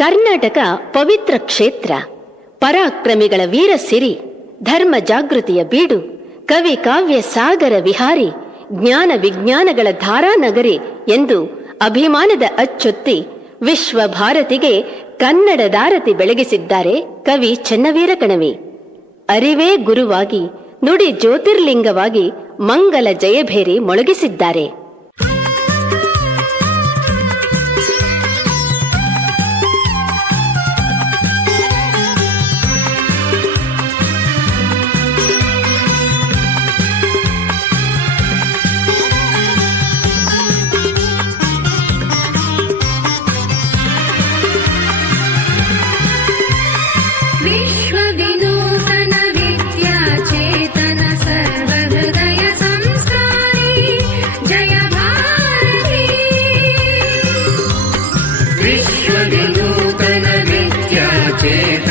ಕರ್ನಾಟಕ ಪವಿತ್ರ ಕ್ಷೇತ್ರ. ಪರಾಕ್ರಮಿಗಳ ವೀರ ಸಿರಿ, ಧರ್ಮ ಜಾಗೃತಿಯ ಬೀಡು, ಕವಿ ಕಾವ್ಯ ಸಾಗರ ವಿಹಾರಿ, ಜ್ಞಾನ ವಿಜ್ಞಾನಗಳ ಧಾರಾನಗರಿ ಎಂದು ಅಭಿಮಾನದ ಅಚ್ಚೊತ್ತಿ ವಿಶ್ವ ಭಾರತಿಗೆ ಕನ್ನಡ ದಾರತಿ ಬೆಳಗಿಸಿದ್ದಾರೆ ಕವಿ ಚೆನ್ನವೀರ ಕಣವಿ. ಅರಿವೇ ಗುರುವಾಗಿ ನುಡಿ ಜ್ಯೋತಿರ್ಲಿಂಗವಾಗಿ ಮಂಗಲ ಜಯಭೇರಿ ಮೊಳಗಿಸಿದ್ದಾರೆ. विश्वविनूतन विद्या चेत